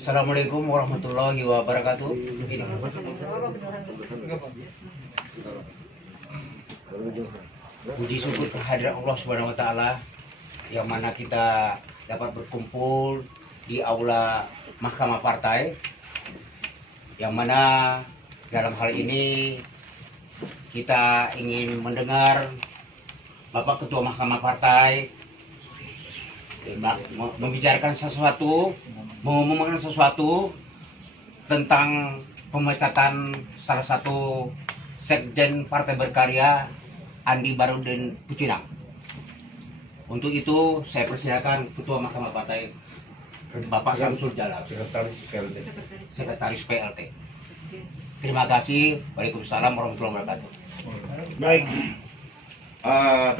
Assalamualaikum warahmatullahi wabarakatuh. Puji syukur kehadirat Allah Subhanahu wa taala yang mana kita dapat berkumpul di aula Mahkamah Partai, yang mana dalam hal ini kita ingin mendengar Bapak Ketua Mahkamah Partai membicarakan sesuatu, mengumumkan sesuatu tentang pemecatan salah satu sekjen Partai Berkarya, Andi Barudin Pucinang. Untuk itu saya persilakan Ketua Mahkamah Partai Bapak Samsul Jalal, Sekretaris PLT. Terima kasih. Waalaikumsalam warahmatullahi wabarakatuh. Baik,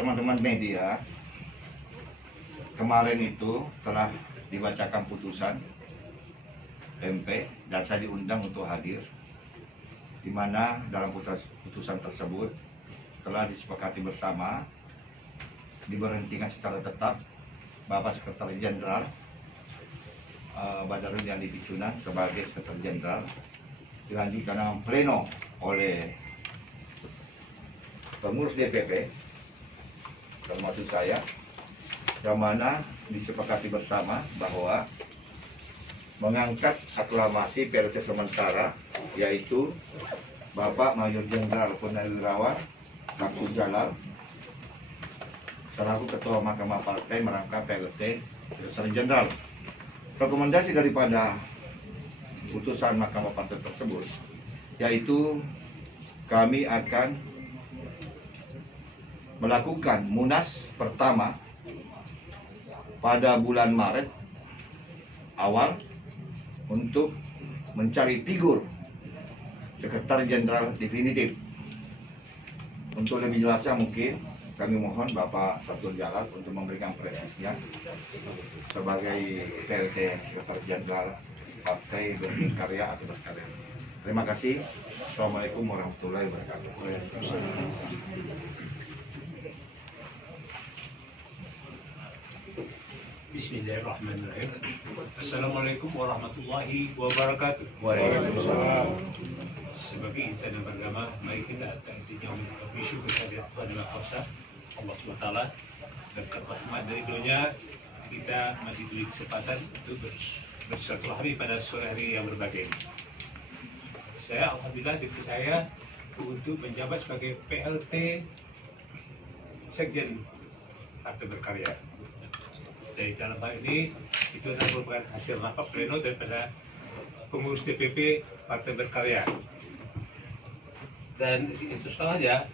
teman-teman media, kemarin itu telah dibacakan putusan MP dan saya diundang untuk hadir, di mana dalam putusan tersebut telah disepakati bersama diberhentikan secara tetap Bapak Sekretaris Jenderal Badarudin Andi Pucinang sebagai Sekretaris Jenderal, dilanjutkan dengan pleno oleh pengurus DPP termasuk saya, yang mana disepakati bersama bahwa mengangkat aklamasi PLT sementara yaitu Bapak Mayor Jenderal Purnawirawan Samsul Jalal selaku Ketua Mahkamah Partai merangkap PLT Sekretaris Jenderal. Rekomendasi daripada putusan Mahkamah Partai tersebut yaitu kami akan melakukan munas pertama pada bulan Maret awal untuk mencari figur Sekretaris Jenderal definitif. Untuk lebih jelasnya mungkin kami mohon Bapak Samsul Jalal untuk memberikan presisnya sebagai PLT Sekretaris Jenderal Partai Berkarya atau Berkarya. Terima kasih. Assalamualaikum warahmatullahi wabarakatuh. Bismillahirrahmanirrahim. Assalamualaikum warahmatullahi wabarakatuh. Waalaikumsalam. Sebagai insan yang beragama, mari kita intinya bersyukur kepada Tuhan Yang Maha Kuasa, Allah SWT, berkat rahmat dari Doanya kita masih diberi kesempatan untuk bersilaturahmi pada sore hari yang berbahagia. Saya alhamdulillah dipercaya untuk menjabat sebagai PLT Sekjen Partai Berkarya. Dari dalam hal ini itu adalah merupakan hasil rapat pleno daripada pengurus DPP Partai Berkarya. Dan itu saja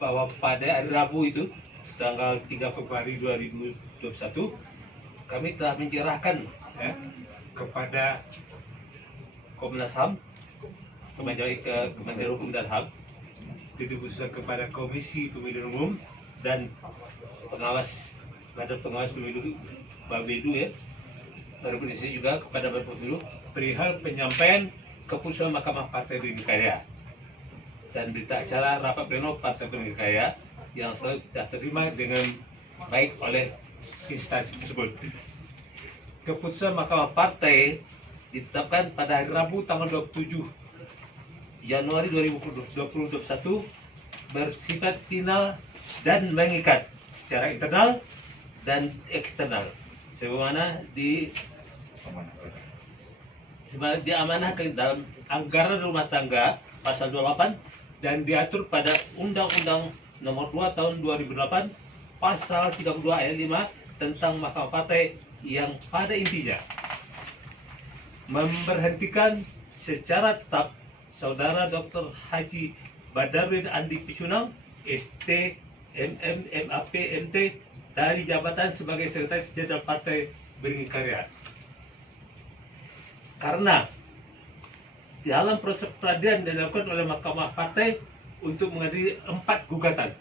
bahwa pada hari Rabu itu tanggal 3 Februari 2021 kami telah menyerahkan kepada Komnas HAM, Kementerian Hukum dan HAM, distribusikan kepada Komisi Pemilihan Umum dan Badan Pengawas Pemilu Babedu rekomendasi juga kepada Badan Pemilu perihal penyampaian keputusan Mahkamah Partai Berkarya dan berita acara rapat pleno Partai Berkarya yang selalu sudah terima dengan baik oleh instansi tersebut. Keputusan Mahkamah Partai ditetapkan pada hari Rabu tanggal 27 Januari 2021 bersifat final dan mengikat secara internal dan eksternal sebagaimana diamanahkan dalam anggaran rumah tangga pasal 28 dan diatur pada Undang-Undang Nomor 2 Tahun 2008 pasal 32 ayat 5 tentang Mahkamah Partai yang pada intinya memberhentikan secara tetap Saudara Dr. Haji Badarudin Andi Pucinang ST MM MAP MT dari jabatan sebagai Sekretaris Jenderal Partai Berkarya karena di dalam proses peradilan yang dilakukan oleh Mahkamah Partai untuk mengadili 4 gugatan.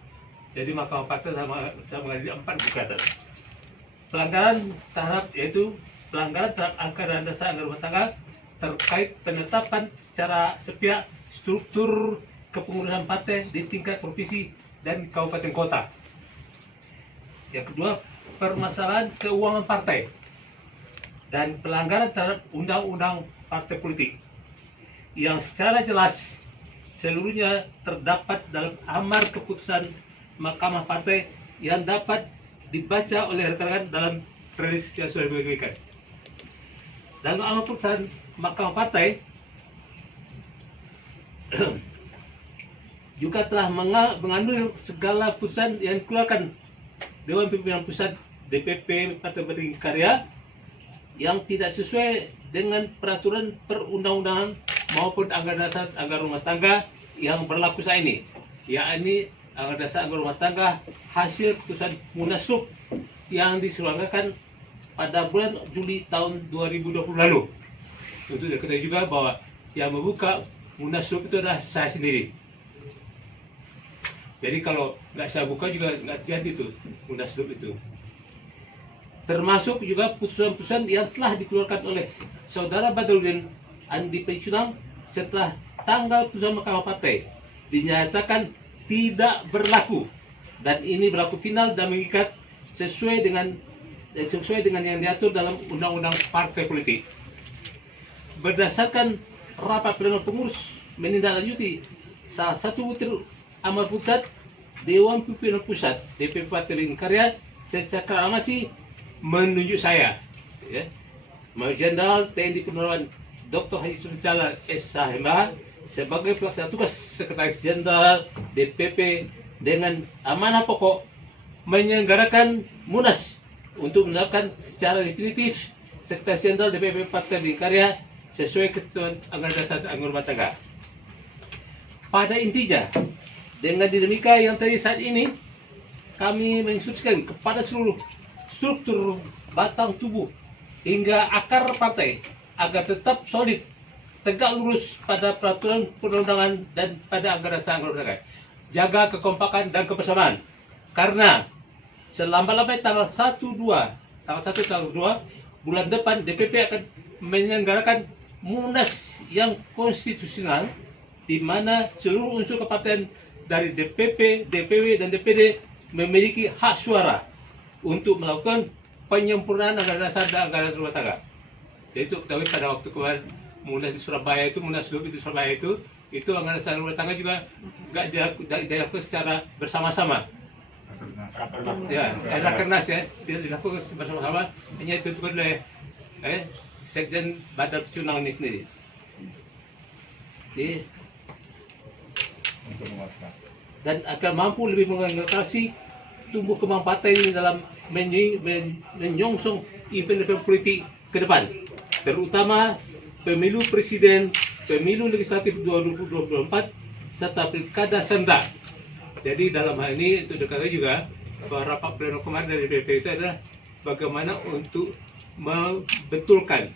Jadi Mahkamah Partai telah mengadili 4 gugatan. Pelanggaran terhadap yaitu pelanggaran terhadap angka dan dasar anggaran rumah tangga terkait penetapan secara sepihak struktur kepengurusan partai di tingkat provinsi dan kabupaten kota. Yang kedua, permasalahan keuangan partai dan pelanggaran terhadap undang-undang partai politik yang secara jelas seluruhnya terdapat dalam amar keputusan Mahkamah Partai yang dapat dibaca oleh rekan-rekan dalam rilis yang sudah diberikan. Dalam amar keputusan Mahkamah Partai juga telah menganulir segala putusan yang dikeluarkan Dewan Pimpinan Pusat DPP Partai Berdikari yang tidak sesuai dengan peraturan perundang-undangan maupun anggaran dasar anggaran rumah tangga yang berlaku saat ini, yakni anggaran dasar anggaran rumah tangga hasil keputusan Munaslup yang diselenggarakan pada bulan Juli tahun 2020 lalu. Untuk diketahui juga bahwa yang membuka Munaslup itu adalah saya sendiri. Jadi kalau nggak saya buka juga nggak jadi itu Munaslup itu. Termasuk juga putusan-putusan yang telah dikeluarkan oleh Saudara Badrudin Andi Pensiunang setelah tanggal putusan Mahkamah Partai dinyatakan tidak berlaku, dan ini berlaku final dan mengikat sesuai dengan yang diatur dalam Undang-Undang Partai Politik. Berdasarkan rapat pleno pengurus menindaklanjuti salah satu butir amar putusan Dewan Pimpinan Pusat DPP Partai Berdikari secara aklamasi menunjuk saya, ya, Mayor Jenderal TNI Purnawirawan Dr. Haji Sultan S. Sahimah sebagai pelaksana tugas Sekretaris Jenderal DPP dengan amanah pokok menyelenggarakan Munas untuk menerapkan secara definitif Sekretaris Jenderal DPP Partai Berdikari sesuai ketentuan anggaran dasar anggaran rumah tangga. Pada intinya, dengan dinamika yang tadi saat ini, kami menginstruksikan kepada seluruh struktur batang tubuh hingga akar partai agar tetap solid, tegak lurus pada peraturan perundangan dan pada anggaran dasar anggaran rumah tangga. Jaga kekompakan dan kebersamaan, karena selambat-lambat tanggal 1 bulan depan DPP akan menyelenggarakan Munas yang konstitusional di mana seluruh unsur kepartaian dari DPP, DPW, dan DPD memiliki hak suara untuk melakukan penyempurnaan anggaran dasar dan anggaran rumah tangga. Jadi itu ketahui pada waktu kemarin Munas di Surabaya itu, Munaslup di Surabaya itu anggaran dasar rumah tangga juga nggak dilakukan secara bersama-sama. Ya, rakernas ya, tidak dilakukan bersama-sama, hanya ditentukan oleh Sekjen Badan Pencunang ini sendiri. Jadi, dan akan mampu lebih mengatasi tumbuh kembang partai ini dalam menyongsong event-event politik ke depan, terutama pemilu presiden, pemilu legislatif 2024, serta pilkada serentak. Jadi dalam hal ini itu dikatakan juga bahwa rapat pleno kemarin dari DPP itu adalah bagaimana untuk membetulkan,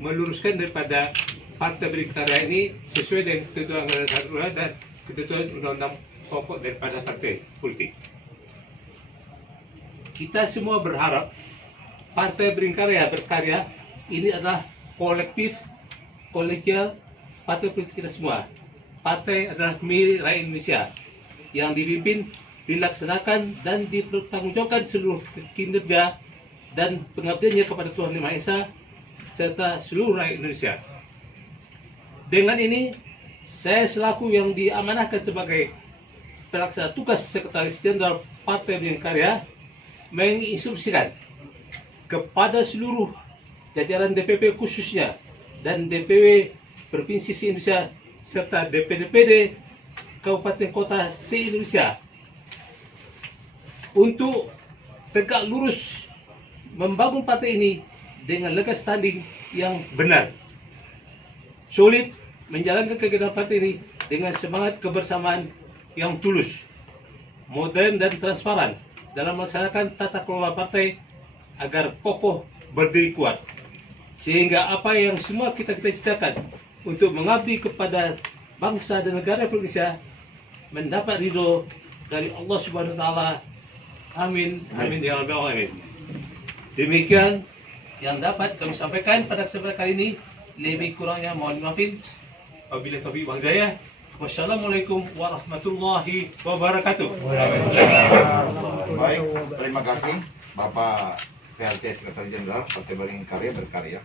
meluruskan daripada Partai Berdikari ini sesuai dengan ketentuan anggaran dasar dan ketentuan undang-undang pokok daripada partai politik. Kita semua berharap Partai Berdikari berkarya ini adalah kolektif, kolegial partai politik kita semua. Partai adalah milik rakyat Indonesia yang dipimpin, dilaksanakan, dan dipertanggungjawabkan seluruh kinerja dan pengabdiannya kepada Tuhan Yang Maha Esa serta seluruh rakyat Indonesia. Dengan ini, saya selaku yang diamanahkan sebagai pelaksana tugas Sekretaris Jenderal Partai Berdikari menginstruksikan kepada seluruh jajaran DPP khususnya dan DPW Provinsi se-Indonesia serta DPD Kabupaten Kota se-Indonesia untuk tegak lurus membangun partai ini dengan legal standing yang benar, solid, menjalankan kegiatan partai ini dengan semangat kebersamaan yang tulus, modern, dan transparan dalam melaksanakan tata kelola partai agar kokoh, berdiri kuat, sehingga apa yang semua kita cita-citakan untuk mengabdi kepada bangsa dan negara Indonesia mendapat ridho dari Allah Subhanahu wa Ta'ala. Amin, amin ya rabbal alamin. Demikian yang dapat kami sampaikan pada kesempatan kali ini. Lebih kurangnya mohon maafin. Wabillahi taufiq wal hidayah. Wassalamualaikum warahmatullahi wabarakatuh. Baik, terima kasih Bapak PLT Sekretaris Jenderal Partai Beringin Karya Berkarya.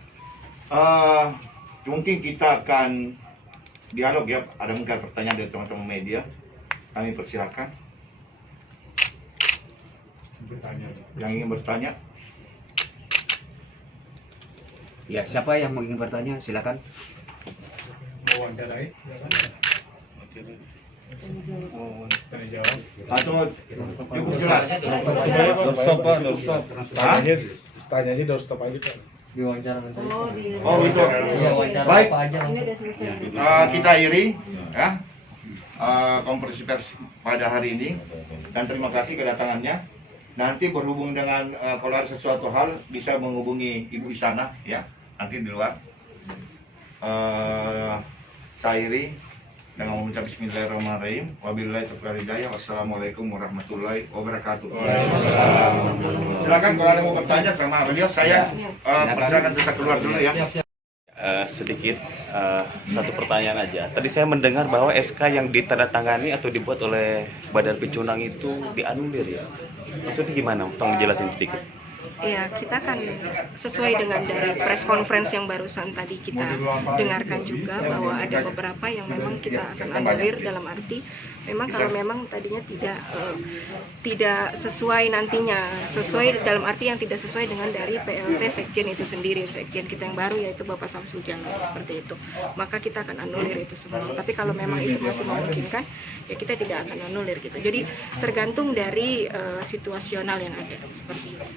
Mungkin kita akan dialog ya, ada mungkin pertanyaan dari teman-teman media. Kami persilakan. Yang ingin bertanya. Ya, siapa yang ingin bertanya? Silakan. Wawancarai. Tanya jawab. Atau cukup jelas. Doorstop Pak, doorstop. Hah? Tanya aja doorstop aja Pak. Diwawancara menteri. Oh gitu. Iya, wawancara Baik. apa aja. Ini udah selesai. Kita akhiri ya konferensi pers pada hari ini, dan terima kasih kedatangannya. Nanti berhubung dengan kalau ada sesuatu hal bisa menghubungi Ibu Isana ya, nanti di luar. Saya akhiri dengan meminta Bismillahirrahmanirrahim. Wabillahi taufiq wal hidayah. Wassalamualaikum warahmatullahi wabarakatuh. Silakan kalau ada mau bertanya sama beliau, saya persilakan kita keluar dulu ya. Sedikit satu pertanyaan aja. Tadi saya mendengar bahwa SK yang ditandatangani atau dibuat oleh Badan Pencunang itu dianulir ya. Maksudnya gimana? Tolong jelasin sedikit. Ya, kita kan sesuai dengan dari press conference yang barusan tadi kita dengarkan juga bahwa ada beberapa yang memang kita akan anulir, dalam arti memang kalau memang tadinya tidak sesuai nantinya, sesuai dalam arti yang tidak sesuai dengan dari PLT Sekjen itu sendiri, Sekjen kita yang baru yaitu Bapak Samsul Jamil, seperti itu. Maka kita akan anulir itu semua. Tapi kalau memang itu masih memungkinkan, ya kita tidak akan anulir gitu. Jadi tergantung dari situasional yang ada seperti itu.